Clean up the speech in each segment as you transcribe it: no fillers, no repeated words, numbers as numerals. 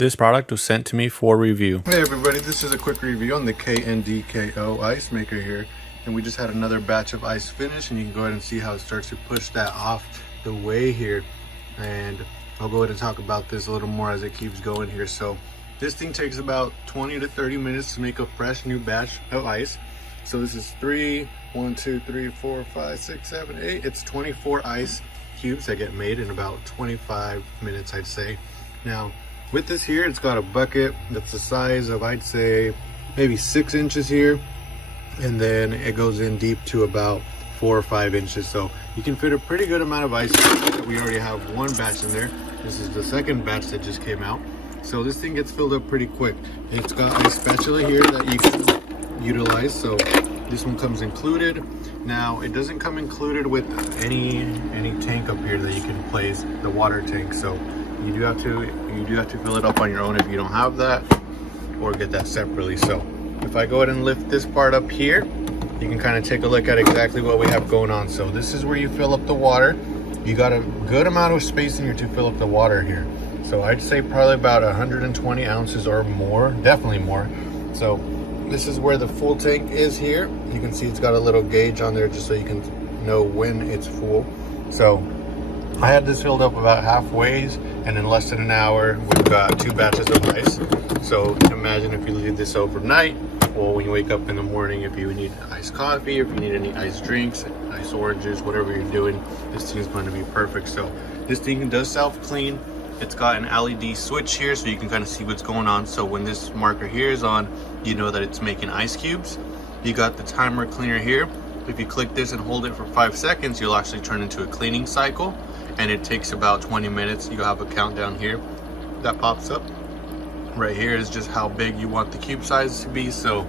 This product was sent to me for review. Hey everybody, this is a quick review on the Kndko ice maker here. And we just had another batch of ice finish, and you can go ahead and see how it starts to push that off the way here. And I'll go ahead and talk about this a little more as it keeps going here. So this thing takes about 20 to 30 minutes to make a fresh new batch of ice. So this is 1, 2, 3, 4, 5, 6, 7, 8. It's 24 ice cubes that get made in about 25 minutes, I'd say. Now, with this here, it's got a bucket that's the size of, I'd say, maybe 6 inches here. And then it goes in deep to about 4 or 5 inches. So you can fit a pretty good amount of ice. We already have one batch in there. This is the second batch that just came out. So this thing gets filled up pretty quick. It's got a spatula here that you can utilize. So this one comes included. Now it doesn't come included with any tank up here that you can place the water tank. So you do have to fill it up on your own if you don't have that, or get that separately. So if I go ahead and lift this part up here, you can kind of take a look at exactly what we have going on. So this is where you fill up the water. You got a good amount of space in here to fill up the water here. So I'd say probably about 120 ounces or more, definitely more. So this is where the full tank is here. You can see it's got a little gauge on there just so you can know when it's full. So I had this filled up about halfway, and in less than an hour, we've got 2 batches of ice. So imagine if you leave this overnight, or when you wake up in the morning, if you need iced coffee, if you need any iced drinks, iced oranges, whatever you're doing, this thing is going to be perfect. So this thing does self-clean. It's got an LED switch here, so you can kind of see what's going on. So when this marker here is on, you know that it's making ice cubes. You got the timer cleaner here. If you click this and hold it for 5 seconds, you'll actually turn into a cleaning cycle. And it takes about 20 minutes. You have a countdown here that pops up. Right here is just how big you want the cube size to be. So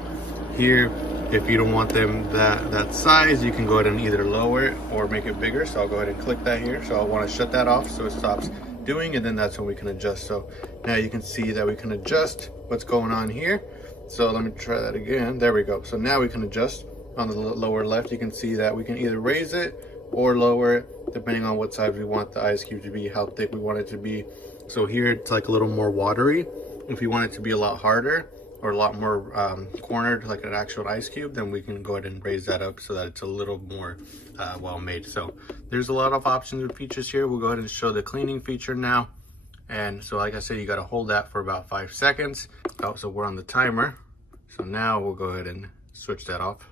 here, if you don't want them that size, you can go ahead and either lower it or make it bigger. So I'll go ahead and click that here. So I want to shut that off so it stops doing, and then that's when we can adjust. So now you can see that we can adjust what's going on here. So let me try that again. There we go. So now we can adjust on the lower left. You can see that we can either raise it or lower it depending on what size we want the ice cube to be, how thick we want it to be. So here it's like a little more watery. If you want it to be a lot harder or a lot more cornered like an actual ice cube, then we can go ahead and raise that up so that it's a little more well made. So there's a lot of options and features here. We'll go ahead and show the cleaning feature now. And so like I said, you got to hold that for about 5 seconds. Oh, so we're on the timer. So now we'll go ahead and switch that off.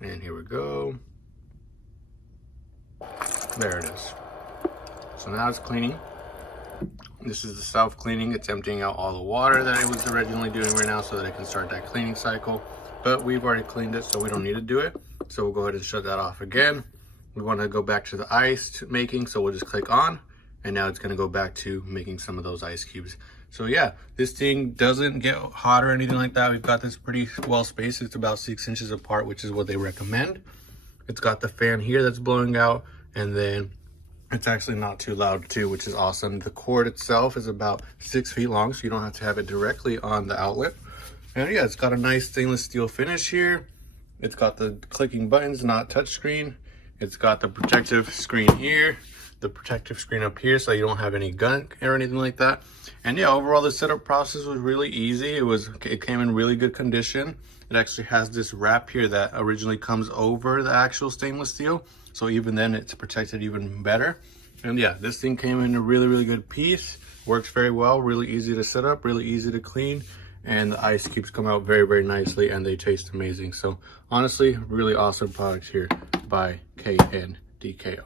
And here we go. There it is. So now it's cleaning. This is the self-cleaning. It's emptying out all the water that it was originally doing right now so that it can start that cleaning cycle. But we've already cleaned it, so we don't need to do it. So we'll go ahead and shut that off again. We want to go back to the ice making, so we'll just click on, and now it's going to go back to making some of those ice cubes. So yeah, this thing doesn't get hot or anything like that. We've got this pretty well spaced. It's about 6 inches apart, which is what they recommend. It's got the fan here that's blowing out, and then it's actually not too loud too, which is awesome. The cord itself is about 6 feet long, so you don't have to have it directly on the outlet. And yeah, it's got a nice stainless steel finish here. It's got the clicking buttons, not touch screen. It's got the protective screen here, the protective screen up here, so you don't have any gunk or anything like that. And yeah, overall the setup process was really easy. It came in really good condition. It actually has this wrap here that originally comes over the actual stainless steel. So even then it's protected even better. And yeah, this thing came in a really good piece. Works very well, really easy to set up, really easy to clean. And the ice cubes come out very nicely, and they taste amazing. So honestly, really awesome product here by Kndko.